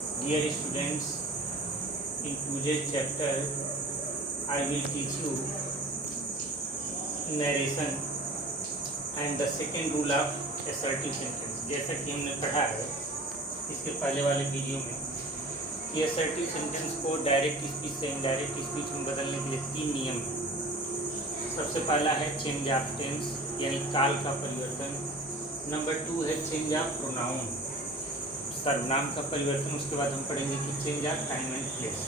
Dear students, in today's chapter, I will teach you narration and the second rule of assertive sentence. जैसा कि हमने पढ़ा है इसके पहले वाले वीडियो में कि assertive sentence को डायरेक्ट स्पीच से इनडायरेक्ट स्पीच में बदलने के लिए 3 नियम हैं। सबसे पहला है चेंज ऑफ टेंस यानी काल का परिवर्तन। नंबर 2 है चेंज ऑफ प्रोनाउन, सर्वनाम का परिवर्तन। उसके बाद हम पढ़ेंगे कि change of time and place.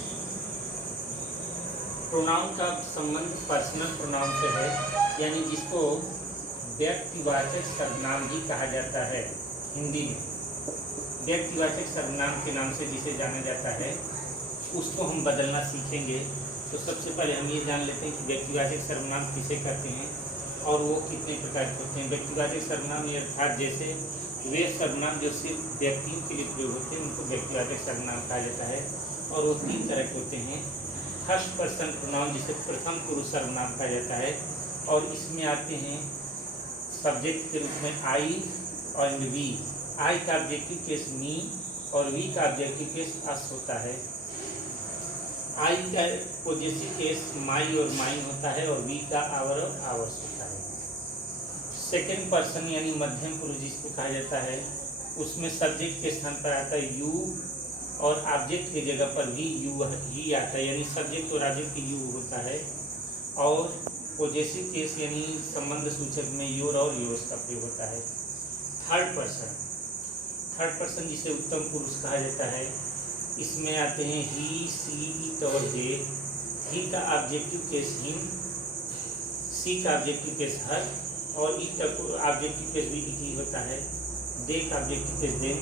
Pronoun का संबंध पर्सनल प्रोनाउन से है, यानी जिसको व्यक्तिवाचक सर्वनाम भी कहा जाता है। हिंदी में व्यक्तिवाचक सर्वनाम के नाम से जिसे जाना जाता है उसको हम बदलना सीखेंगे। तो सबसे पहले हम ये जान लेते हैं कि व्यक्तिवाचक सर्वनाम किसे कहते हैं और वो कितने प्रकार के होते हैं। व्यक्तिवाचक सर्वनाम अर्थात जैसे वे सर्वनाम जो सिर्फ व्यक्तियों के लिए प्रयोग होते हैं उनको व्यक्तिवाचक सर्वनाम कहा जाता है। और वो 3 तरह के होते हैं। फर्स्ट पर्सन प्रोनाउन जिसे प्रथम पुरुष सर्वनाम कहा जाता है, और इसमें आते हैं सब्जेक्ट के रूप में आई और वी। आई का ऑब्जेक्टिव केस मी और वी का ऑब्जेक्टिव केस अस होता है। आई का पॉजेसिव केस माई और माइन होता है और वी का आवर और आवर्स होता है। सेकेंड पर्सन यानी मध्यम पुरुष जिसको कहा जाता है, उसमें सब्जेक्ट के स्थान पर आता है यू और ऑब्जेक्ट की जगह पर भी यू ही आता है, यानी सब्जेक्ट और ऑब्जेक्ट की यू होता है। और पॉजेसिव केस यानी संबंध सूचक में योर और योर्स का प्रयोग होता है। थर्ड पर्सन जिसे उत्तम पुरुष कहा जाता है, इसमें आते हैं ही, सी, इट और दे। ही का ऑब्जेक्टिव केस हिम, सी का ऑब्जेक्टिव केस हर और इट का ऑब्जेक्टिव केस भी इट ही होता है। दे का ऑब्जेक्टिव केस देम,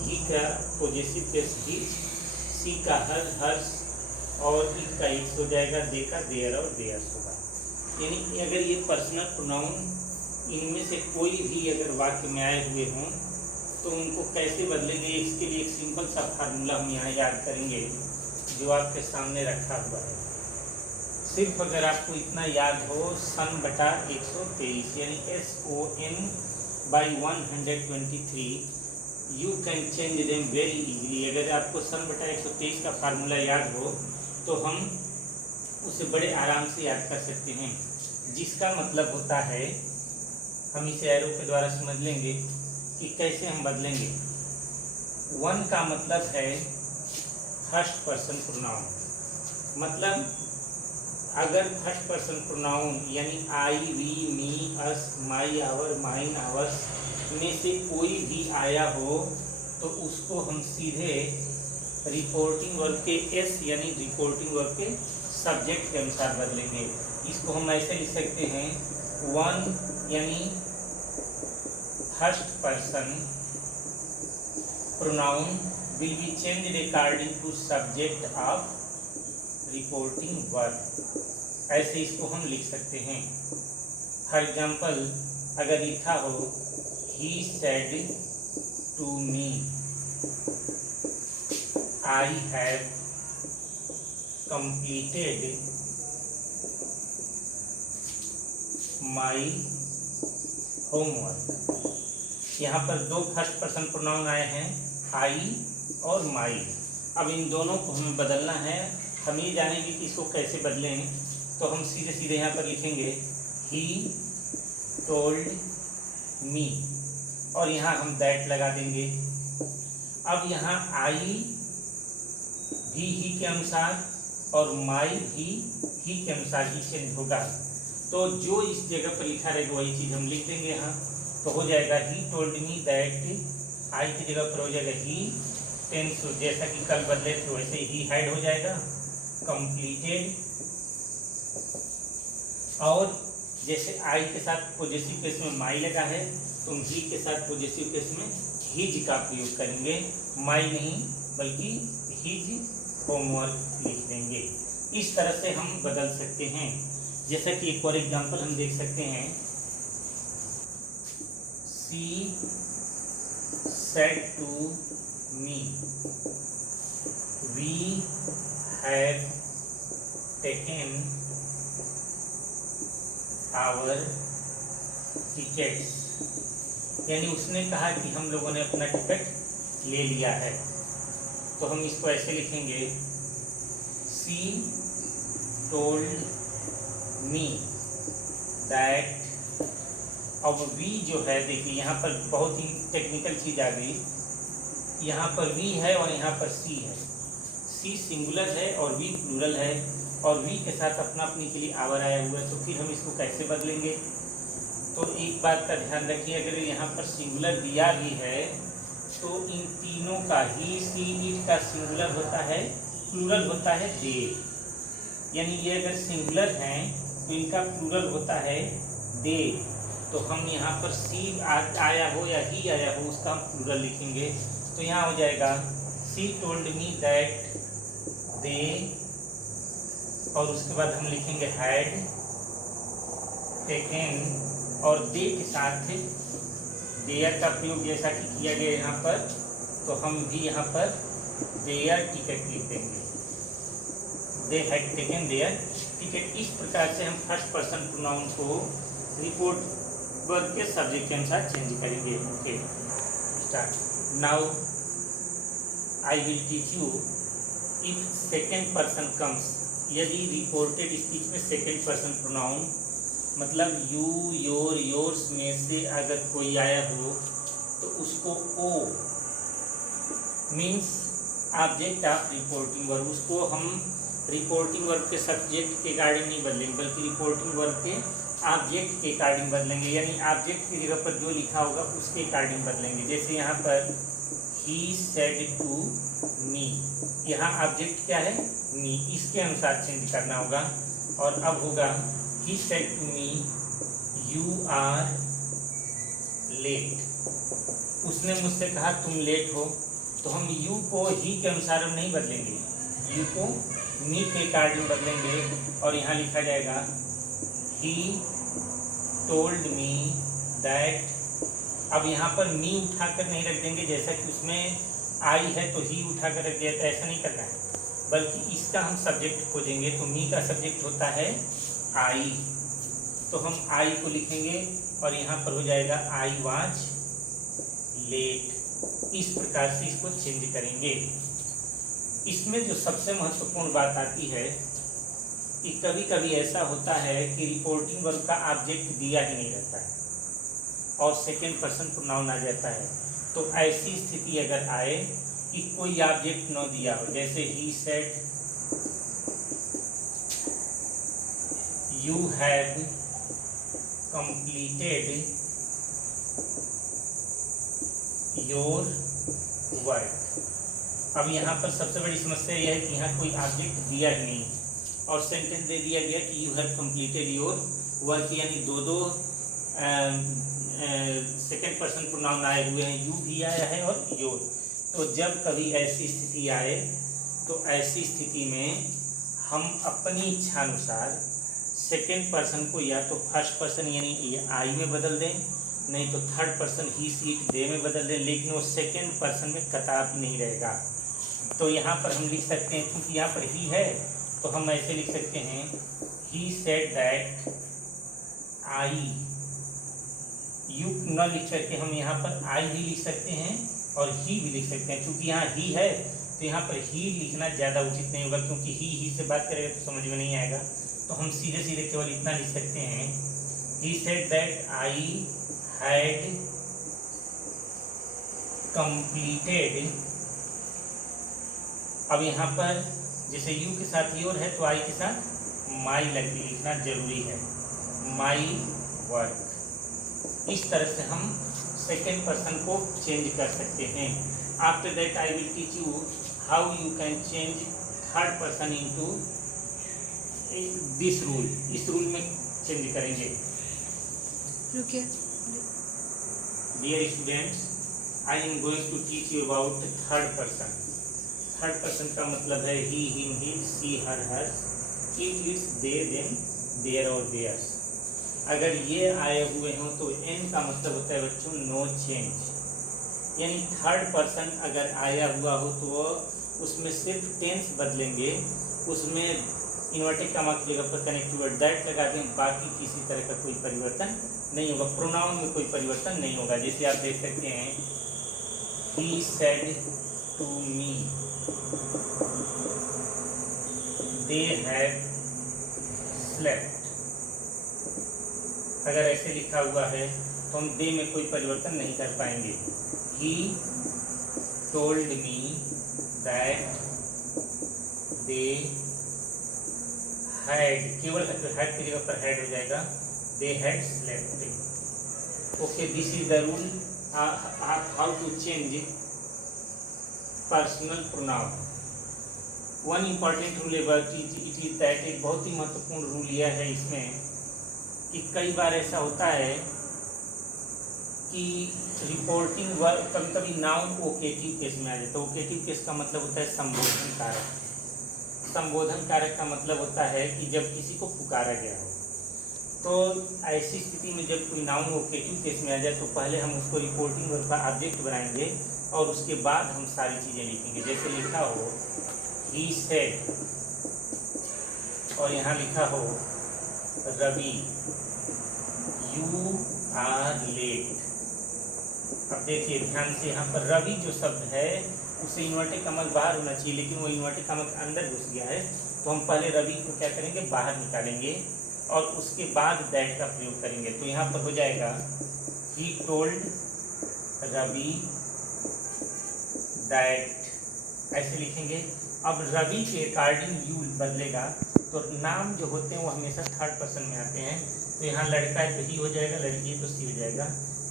ही का पॉजेसिव केस हिज, सी का हर हर्ष और इट का इट्स हो जाएगा। दे का देयर और देयर्स होगा। यानी अगर ये पर्सनल प्रोनाउन इनमें से कोई भी अगर वाक्य में आए हुए हों तो उनको कैसे बदलेंगे, इसके लिए एक सिंपल सा फार्मूला हम यहाँ याद करेंगे जो आपके सामने रखा हुआ है। सिर्फ अगर आपको इतना याद हो, सन बटा 123 यानी SON/123, you can change them very easily. अगर आपको सन बटा 123 का फार्मूला याद हो तो हम उसे बड़े आराम से याद कर सकते हैं, जिसका मतलब होता है, हम इसे एरो के द्वारा समझ लेंगे कि कैसे हम बदलेंगे। 1 का मतलब है फर्स्ट पर्सन प्रोनाउन। मतलब अगर फर्स्ट पर्सन प्रोनाउन यानी I, we, me, us, my, our, mine, ours में से कोई भी आया हो तो उसको हम सीधे रिपोर्टिंग वर्ब के एस यानी रिपोर्टिंग वर्ब के सब्जेक्ट के अनुसार बदलेंगे। इसको हम ऐसे लिख सकते हैं, 1 यानी first person pronoun will be changed according to subject of reporting verb. ऐसे इसको हम लिख सकते हैं। फॉर एग्जाम्पल अगर लिखा हो he said to me I have completed my homework. यहाँ पर 2 फर्स्ट पर्सन प्रोनाउन आए हैं, आई और माई। अब इन दोनों को हमें बदलना है। हम ये जानेंगे कि इसको कैसे बदलें, तो हम सीधे सीधे यहाँ पर लिखेंगे ही टोल्ड मी और यहाँ हम दैट लगा देंगे। अब यहाँ आई भी ही के अनुसार और माई भी ही के अनुसार ही चेंज होगा। तो जो इस जगह पर लिखा रहेगा वही चीज़ हम लिख देंगे यहाँ। तो हो जाएगा ही टोल्ड मी दैट, आई की जगह पर हो जाएगा ही टेंस, जैसा कि कल बदले थे वैसे ही हैड हो जाएगा कंप्लीटेड। और जैसे आई के साथ पॉजेसिव केस में माई लगा है, तुम ही के साथ पॉजेसिव केस में हिज का प्रयोग करेंगे। माई नहीं बल्कि हिज होमवर्क लिख देंगे। इस तरह से हम बदल सकते हैं। जैसा कि एक और एग्जांपल हम देख सकते हैं, she said to me we have taken our tickets. यानी उसने कहा कि हम लोगों ने अपना टिकट ले लिया है। तो हम इसको ऐसे लिखेंगे, शी टोल्ड मी दैट। अब वी जो है, देखिए यहाँ पर बहुत ही टेक्निकल चीज आ गई। यहाँ पर वी है और यहाँ पर सी है। सी सिंगुलर है और वी प्लूरल है, और वी के साथ अपना अपने के लिए आवर आया हुआ है। तो फिर हम इसको कैसे बदलेंगे? तो एक बात का ध्यान रखिए, अगर यहाँ पर सिंगुलर दिया भी है तो इन तीनों का ही, सी इट का सिंगुलर होता है, प्लूरल होता है दे। यानी ये अगर सिंगुलर हैं तो इनका प्लूरल होता है दे। तो हम यहाँ पर सी आया हो या ही आया हो उसका हम प्लूरल लिखेंगे। तो यहाँ हो जाएगा सी टोल्ड मी दैट दे, और उसके बाद हम लिखेंगे हैड टेकन, और दे के साथ देयर का प्रयोग जैसा कि किया गया यहाँ पर, तो हम भी यहाँ पर देयर टिकट लिख देंगे, they had taken their ticket. इस प्रकार से हम फर्स्ट पर्सन प्रोनाउन को रिपोर्ट वर्ब के सब्जेक्ट के अनुसार चेंज करेंगे। Okay, start now. I will teach you if second person comes. यदि रिपोर्टेड स्पीच में सेकेंड पर्सन प्रोनाउन मतलब यू, योर, योर्स में से अगर कोई आया हो तो उसको O means object of reporting verb, उसको हम रिपोर्टिंग वर्ब के सब्जेक्ट के अकॉर्डिंग नहीं बदलेंगे, बल्कि रिपोर्टिंग वर्ब के ऑब्जेक्ट के अकॉर्डिंग बदलेंगे। यानी ऑब्जेक्ट की जगह पर जो लिखा होगा उसके अकॉर्डिंग बदलेंगे। जैसे यहाँ पर ही सेड टू मी, यहाँ ऑब्जेक्ट क्या है? मी, इसके अनुसार चेंज करना होगा। और अब होगा he said to me you are late, उसने मुझसे कहा तुम लेट हो। तो हम यू को ही के अनुसार हम नहीं बदलेंगे, यू को मी के अकॉर्डिंग बदलेंगे। और यहाँ लिखा जाएगा ही टोल्ड मी दैट। अब यहाँ पर मी उठाकर नहीं रख देंगे, जैसा कि उसमें आई है तो ही उठाकर रख दिया, तो ऐसा नहीं करना है, बल्कि इसका हम सब्जेक्ट खोजेंगे। तो मी का सब्जेक्ट होता है आई, तो हम आई को लिखेंगे और यहाँ पर हो जाएगा आई वाज लेट। इस प्रकार से इसको चेंज करेंगे। इसमें जो सबसे महत्वपूर्ण बात आती है कि कभी कभी ऐसा होता है कि रिपोर्टिंग वर्ब का ऑब्जेक्ट दिया ही नहीं रहता है और सेकेंड पर्सन प्रोनाउन आ जाता है। तो ऐसी स्थिति अगर आए कि कोई ऑब्जेक्ट न दिया हो, जैसे he said you have completed your work. अब यहाँ पर सबसे बड़ी समस्या यह है कि यहाँ कोई ऑब्जेक्ट दिया ही नहीं और सेंटेंस दे दिया गया कि you have completed your work, यानी दो सेकेंड पर्सन प्रोनाउन आए हुए हैं, यू भी आया है और योर। तो जब कभी ऐसी स्थिति आए तो ऐसी स्थिति में हम अपनी इच्छानुसार सेकेंड पर्सन को या तो फर्स्ट पर्सन यानी आई में बदल दें, नहीं तो third person he see it they में बदल दें, लेकिन वो सेकेंड पर्सन में कतार नहीं रहेगा। तो यहाँ पर हम लिख सकते हैं, क्योंकि यहाँ पर ही है तो हम ऐसे लिख सकते हैं he said that I. You न लिख करके हम यहाँ पर आई भी लिख सकते हैं और ही भी लिख सकते हैं। क्योंकि यहाँ ही है तो यहाँ पर ही लिखना ज़्यादा उचित नहीं होगा, क्योंकि ही से बात करेगा तो समझ में नहीं आएगा। तो हम सीधे सीधे केवल इतना लिख सकते हैं he said that I had completed. अब यहाँ पर जैसे यू के साथ योर है तो आई के साथ माई लग के लिखना जरूरी है, माई वर्क। इस तरह से हम सेकेंड पर्सन को चेंज कर सकते हैं। After that I will teach you how you can change third person into this rule. इस रूल में चेंज करेंगे। रुकिए। Dear students, I am going to teach you about third person. Third person का मतलब है he, him, his, she, her, hers, it, its, they, them, their और theirs. अगर ये आए हुए हों तो एन का मतलब होता है बच्चों नो चेंज। यानी थर्ड पर्सन अगर आया हुआ हो तो उसमें सिर्फ टेंस बदलेंगे, उसमें इन्वर्टेड कॉमा की जगह पर कनेक्टिव वर्ड दैट लगा दें, बाकी किसी तरह का कोई परिवर्तन नहीं होगा। प्रोनाउन में कोई परिवर्तन नहीं होगा। जैसे आप देख सकते हैं he said to me, they have slept. अगर ऐसे लिखा हुआ है तो हम दे में कोई परिवर्तन नहीं कर पाएंगे। He told me that they had, केवल हैड की जगह पर हैड हो जाएगा, they had slept. Okay, this is the rule how to change personal pronoun. One important rule about it is that, एक बहुत ही महत्वपूर्ण रूल यह है इसमें कि कई बार ऐसा होता है कि रिपोर्टिंग वर्ब कभी कभी नाउन ओकेटिव केस में आ जाता है। ओकेटिव केस का मतलब होता है संबोधन कारक। संबोधन कारक का मतलब होता है कि जब किसी को पुकारा गया हो, तो ऐसी स्थिति में जब कोई नाउन ओकेटिव केस में आ जाए तो पहले हम उसको रिपोर्टिंग वर्ब का ऑब्जेक्ट बनाएंगे और उसके बाद हम सारी चीज़ें लिखेंगे। जैसे लिखा हो ही सेड और यहाँ लिखा हो रवि यू आर लेट। अब देखिए ध्यान से, यहाँ पर रवि जो शब्द है उसे इन्वर्टेड कॉमा बाहर होना चाहिए, लेकिन वो इन्वर्टेड कॉमा के अंदर घुस गया है, तो हम पहले रवि को क्या करेंगे, बाहर निकालेंगे और उसके बाद दैट का प्रयोग करेंगे। तो यहाँ पर हो जाएगा ही टोल्ड रवि दैट, ऐसे लिखेंगे। अब रवि के अकॉर्डिंग यू बदलेगा, तो नाम जो होते हैं वो हमेशा थर्ड पर्सन में आते हैं। तो यहाँ लड़का है तो ही हो जाएगा, लड़की है तो सी हो जाएगा।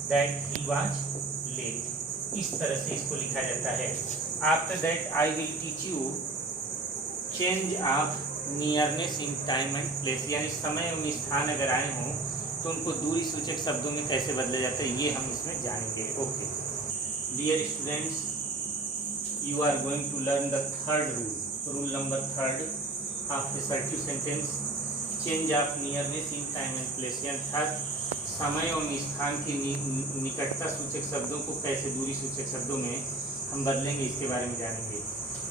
दैट ही वाज लेट, इस तरह से इसको लिखा जाता है। After that I will teach you change of nearness in time and place, यानी समय एवं स्थान अगर आए हों तो उनको दूरी सूचक शब्दों में कैसे बदला जाता है, ये हम इसमें जानेंगे। Okay dear students, you are going to learn the third rule number 3 of assertive sentence, change of nearness in time and place, अर्थात समय एवं स्थान की निकटता सूचक शब्दों को कैसे दूरी सूचक शब्दों में हम बदलेंगे, इसके बारे में जानेंगे।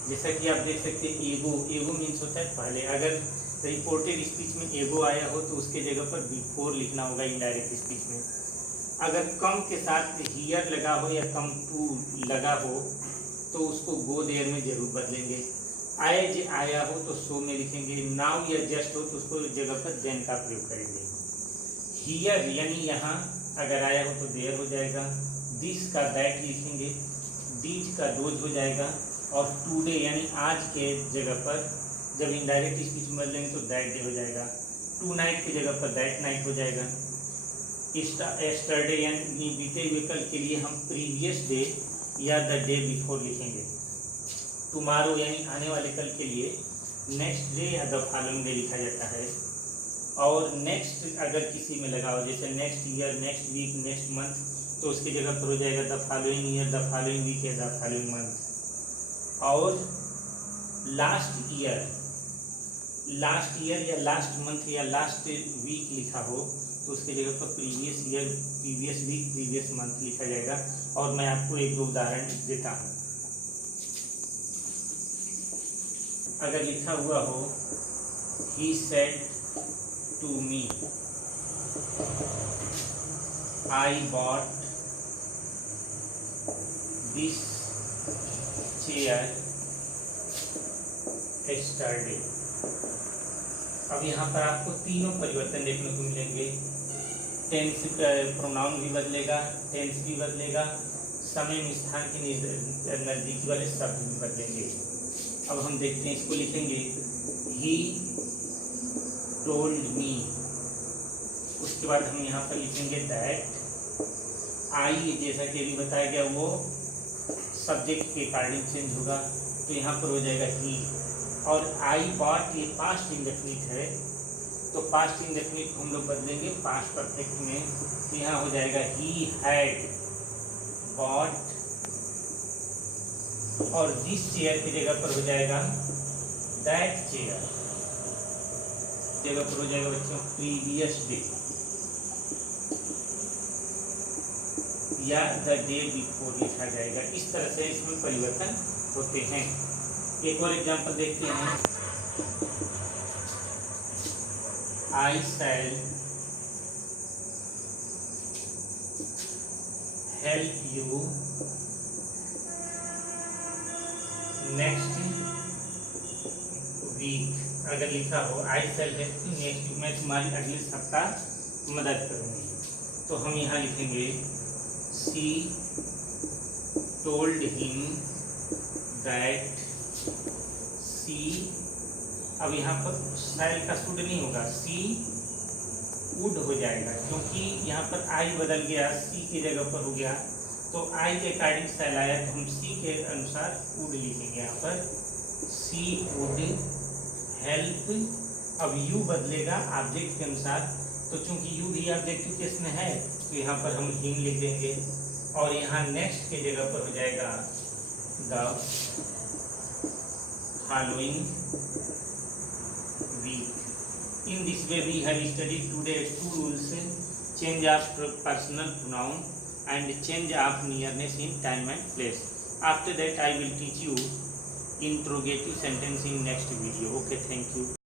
जैसा कि आप देख सकते हैं एगो, एगो मीन्स होता है पहले। अगर रिपोर्टेड स्पीच में एगो आया हो तो उसके जगह पर बिफोर लिखना होगा इनडायरेक्ट स्पीच में। अगर कम के साथ हियर लगा हो या कम टू लगा हो तो उसको गो देयर में जरूर बदलेंगे। एज आया हो तो सो में लिखेंगे। नाउ या जस्ट हो तो उसको जगह पर देन का प्रयोग करेंगे। हियर यानी यहाँ अगर आया हो तो देयर हो जाएगा। दिस का दैट लिखेंगे, डीज का दोज हो जाएगा, और टुडे यानी आज के जगह पर जब इनडायरेक्ट स्पीच में बदलेंगे तो दैट डे हो जाएगा। टू नाइट की जगह पर दैट नाइट हो जाएगा। एस्टरडे यानी बीते हुए कल के लिए हम प्रीवियस डे या द डे बिफोर लिखेंगे। टुमारो यानी आने वाले कल के लिए नेक्स्ट डे या द फॉलोइंग डे लिखा जाता है। और नेक्स्ट अगर किसी में लगा हो, जैसे next year, next week, next month, तो उसकी जगह पर हो जाएगा the following year, the following week या द फॉलोइंग मंथ। और लास्ट ईयर या लास्ट मंथ या लास्ट वीक लिखा हो तो उसकी जगह पर previous year, previous week, previous month लिखा जाएगा। और मैं आपको एक दो उदाहरण देता हूँ। अगर लिखा हुआ हो he said to me I bought this chair yesterday। अब यहाँ पर आपको तीनों परिवर्तन देखने को मिलेंगे। टेंस प्रोनाउन भी बदलेगा, टेंस भी बदलेगा, समय स्थान के नज़दीकी वाले शब्द भी बदलेंगे। अब हम देखते हैं, इसको लिखेंगे ही टोल्ड मी, उसके बाद हम यहाँ पर लिखेंगे दैट। आई जैसा कि अभी बताया गया वो सब्जेक्ट के अकॉर्डिंग चेंज होगा, तो यहाँ पर हो जाएगा ही। और आई बॉट ये पास्ट इंडेफिनिट है, तो पास्ट इंडेफिनिट हम लोग बदलेंगे पास्ट परफेक्ट में, तो यहाँ हो जाएगा ही हैड बॉट, और दिस चेयर की जगह पर हो जाएगा दैट चेयर, जगह पर हो जाएगा बच्चों प्रीवियस डे या द डे बिफोर लिखा जाएगा। इस तरह से इसमें परिवर्तन होते हैं। एक और एग्जांपल देखते हैं। I shall help you next week. अगर लिखा हो I shall help you next week, मैं तुम्हारी अगले सप्ताह मदद करूंगी, तो हम यहाँ लिखेंगे शी टोल्ड हिम दैट सी, अब यहाँ पर शेल का शुड नहीं होगा, सी वुड हो जाएगा, क्योंकि यहाँ पर आई बदल गया, सी की जगह पर हो गया, तो आई के अकॉर्डिंग शेल आया, तो हम सी के अनुसार वुड लिखेंगे यहाँ पर, सी वुड हेल्प। अब यू बदलेगा ऑब्जेक्ट के अनुसार, तो चूंकि यू भी ऑब्जेक्टिव केस में है, तो यहाँ पर हम हिम लिख देंगे, और यहाँ नेक्स्ट के जगह पर हो जाएगा the following week. In this way we have studied today 2 rules: change of personal pronoun and change of nearness in time and place. After that I will teach you interrogative sentence in next video. Okay, thank you.